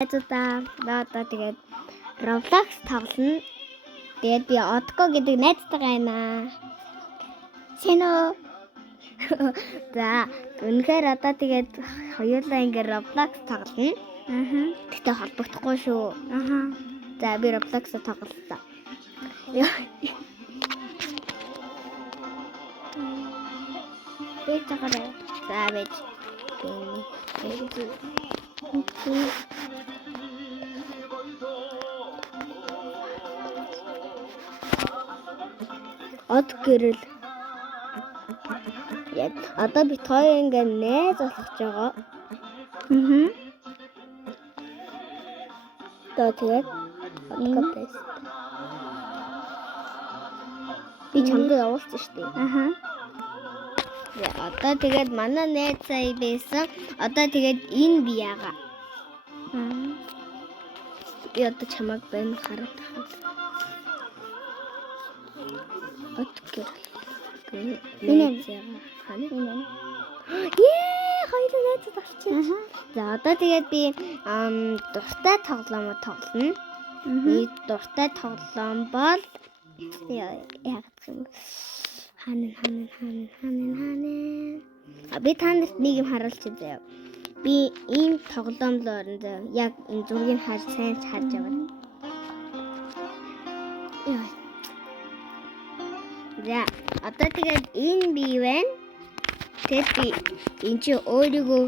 Одоо тэгээд Roblox тоглоно. Тэгээд би Odko гэдэг найзтайгаа байна. Сино. За, үнэхээр одоо тэгээд хоёулаа ингээ Roblox тоглоно. Тэгтээ холбогдохгүй шүү. За, би Roblox-ыг тоглолоо. Би тоглоё. За, бич. Од гэрэл. Яг одоо би тоо ингээ найз болох гэж байгаа. Тэгээд Odko бэст. Би чамд явуулсан шүү дээ. Одоо тэгээд манай найз сая байсан. Одоо тэгээд энэ би яага. Би одоо чамайг байна хараад тахад. Odko. Энэ яага. Хана энэ. Хоёул найз болчихсон. За одоо тэгээд би дуртай тоглоом тоглоно. Би дуртай тоглоом бол яг юм. Ханин. Би танарт нэг юм харуулж заяа. Би ийм тоглоом л орно заяа. Яг энэ зургийг харж сайн харж аваад. За одоо тэгээд энэ би байна. Тэгээд би энэ чи өөрийгөө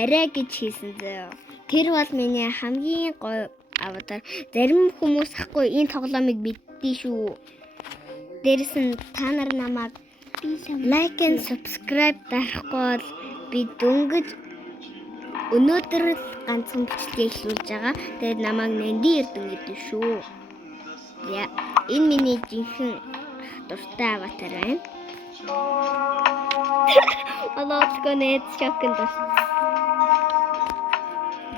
арай гэж хийсэн заяа. Тэр бол миний хамгийн гоё аватар. Зарим хүмүүс ахгүй энэ тоглоомыг мэддээ шүү. Дээрээс нь та нар намайг like and subscribe дарахгүй бол би дөнгөж өнөөдөр л ганцхан бичлэгээ эхлүүлж байгаа. Тэгээд намайг Нэнди Эрдэнэ гэдэг шүү. За энэ миний жинхэнэ дуртай аватар байна. Odko нэт шокнд байна.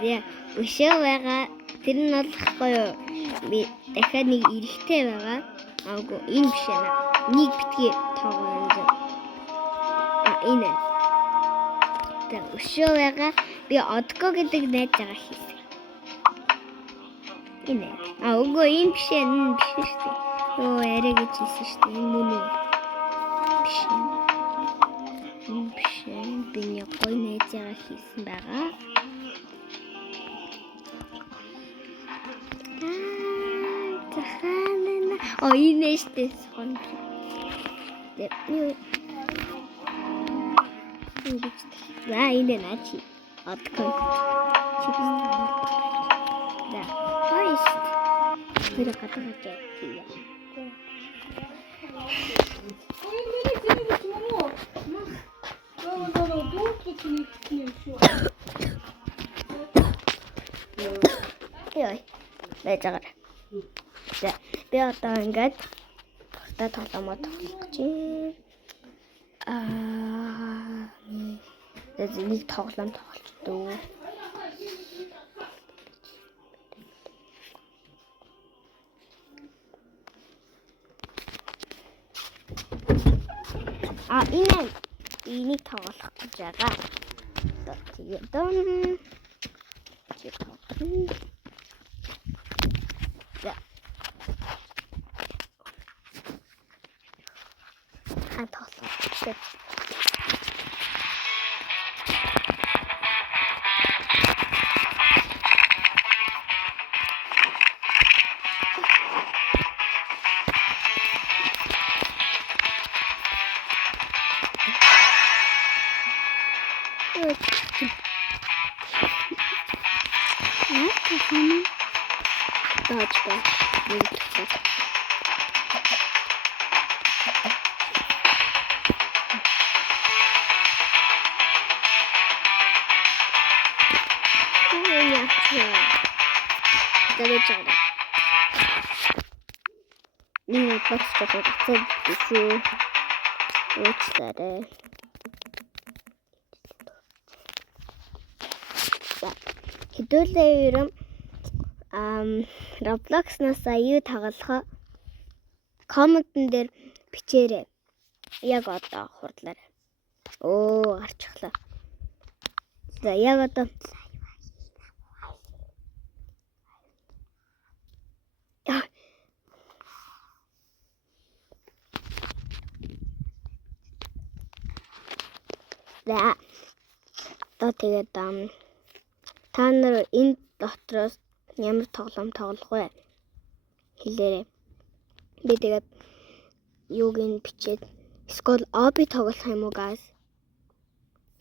За өшөө байгаа. Тэр нь бол ахгүй юу. Би дахиад нэг эрэхтэй байгаа. Аагүй энэ биш ээ. Нэг битгий тоогоо юм. Энэ. Тэр өшөө байгаа. Би Odko гэдэг найз байгаа хийсэн. Энэ. Үгүй энэ биш ээ. Энэ биш шүү дээ. Йоо арай гэж хэлсэн шүү дээ. Энэ мөн үү? Биш. Энэ биш. Би нэг гоё найз байгаа хийсэн байгаа. Энэ штэ сон. Энэ начи. Odko. Да. Хайш. Тэр катагч яа. Яй. Бэжагаар. За би одоо ингээд та тоглоомоо тоглох гэж нэг тоглоом тоглож дөө. Энэ энийг тоглох гэж байгаа. Тэгээд за тоглох. Ini box coklat itu уучлаарай. Хэдүүлээ ерөм Roblox-наас аюу тоглохоо комментэн дээр бичээрэй. Яг одоо хурдлаарай. Гарчихлаа. За яг одоо За. Одоо тэгээд та нар энэ дотроос ямар тоглоом тоглох вэ? Хэлээрэй. Би тэгээд юуг нь бичээд Skull Obby тоглох юм уу guys?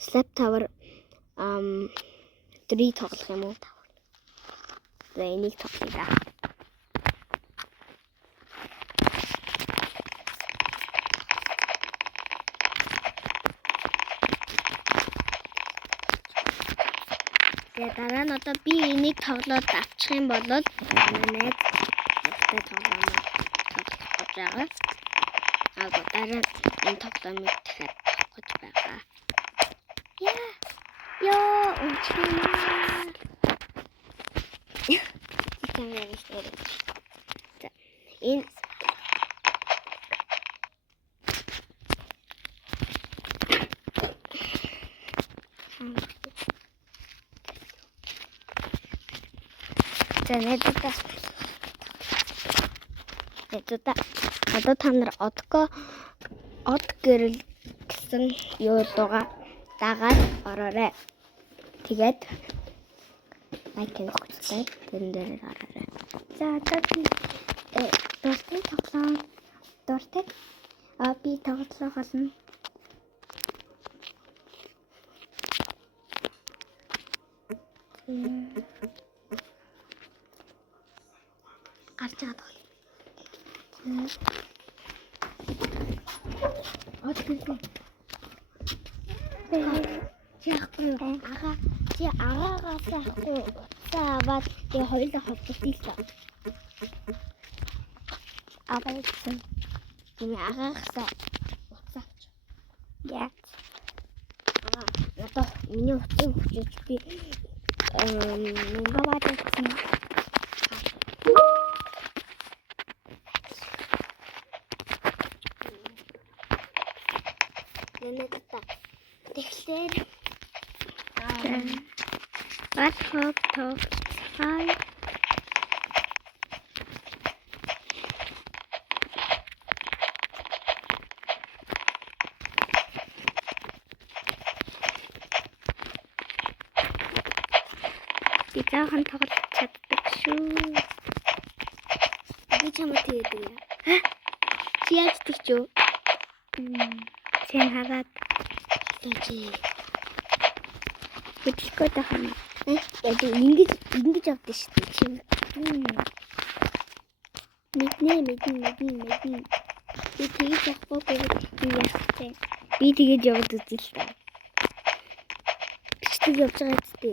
Slap Tower 3 тоглох юм уу? За энийг тоглоё. Тэгээ дараа нь одоо би энийг тоглоод авчих юм бол найз надтай тоглоом тоглох гэж байгаа. Дараа энэ тоглоомыг дахиад авах гэж байгаа. Яа, унчмаар. За, энэ Нэтэд одоо та нар од гэрэл гэсэн юу дуугаа дагаад ороорой. Тэгээд лайк хийгэй. Тэрэн дээр ороорой. За одоо дуртай тоглоом дуртай би тоглох болно. Гарч байгаа тоо. Чи агаагаас авахгүй. Саваад тэгээ хоёулаа холбогдъё л. Аваад тийм агаагаас уцаач. Яа. Одоо миний утсыг хүчиж би мөнгаваад ирсэн. Тэгэхээр бат хоп хай би заахан тоглож чаддаг шүү. Би чамд тэгээд яа. Чи яаж тэгчүү? Сэн хараад чи бүтлэхгүй тахна. Яг ингэж авдаг шүү дээ чи. Мэднэ. Би тэгэж явахгүй яахтай. Би тэгэж яваад үзье л та. Бичдэг явж байгаа зү.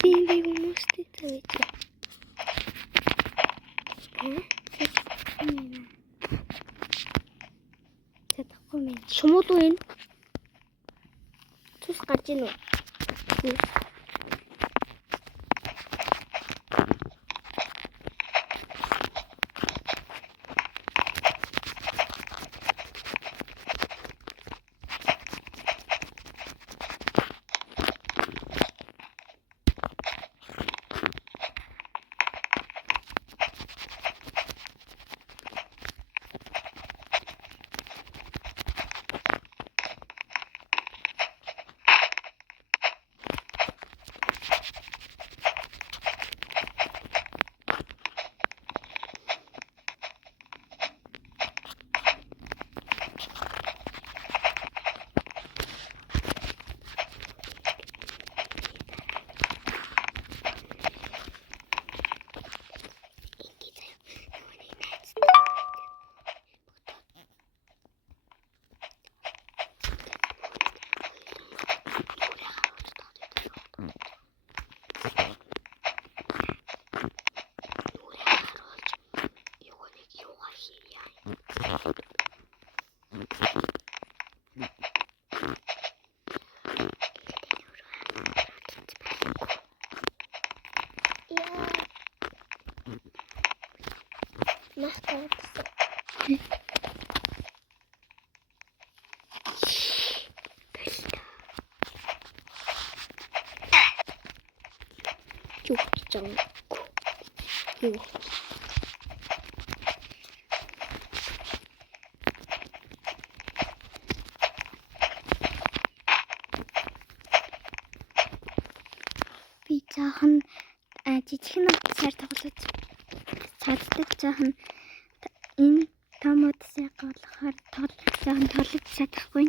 Би хүмүүстэй тавьж. Шумуулуу энэ. Цус гарч ийн үү? жоохон жижигхэн утсаар тоглож чаддаг жоохон энэ том утсыг болохоор жоохон тоглож чадахгүй.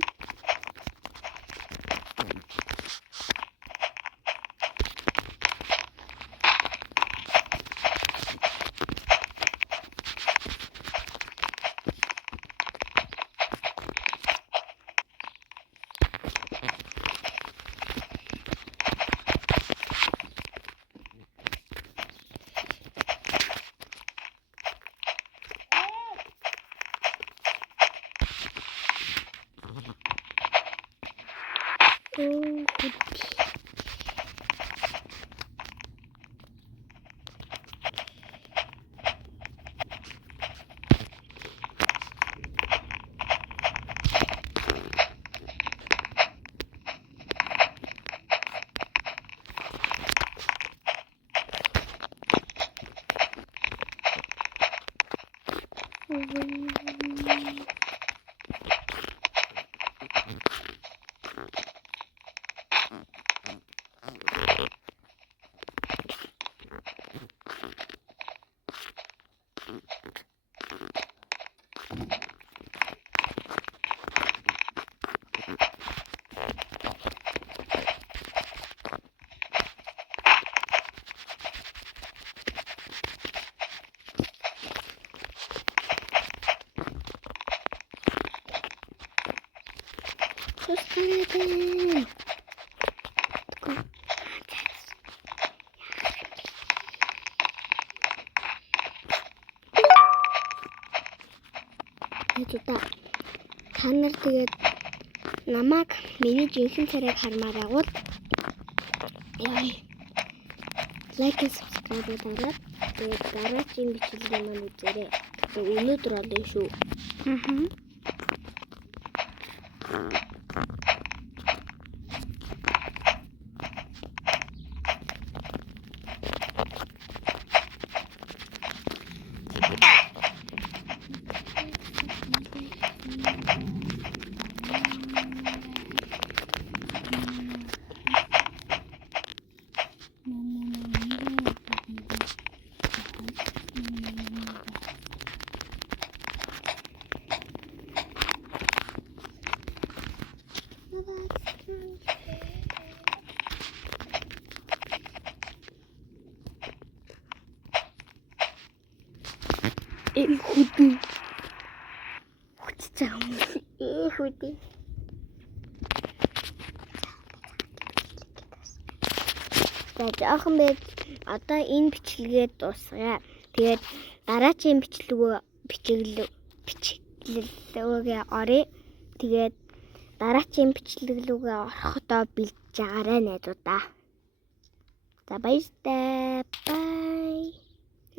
Та нар тэгээд намайг миний жинхэнэ царайг хармаар агуул лайк and subscribe дараад тэгээд дараагийн бичлэгийг маань үзээрэй. Өнөөдөр олно шүү. Худи. Худи. За жоохон би одоо энэ бичлэгээ дуусгая. Тэгээд дараагийн бичлэглүүгээ оръё. Тэгээд дараагийн бичлэглүүгээ орохдоо бэлдэж байгаарай найзуудаа. За баяртай. Бай.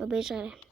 Обежарэ.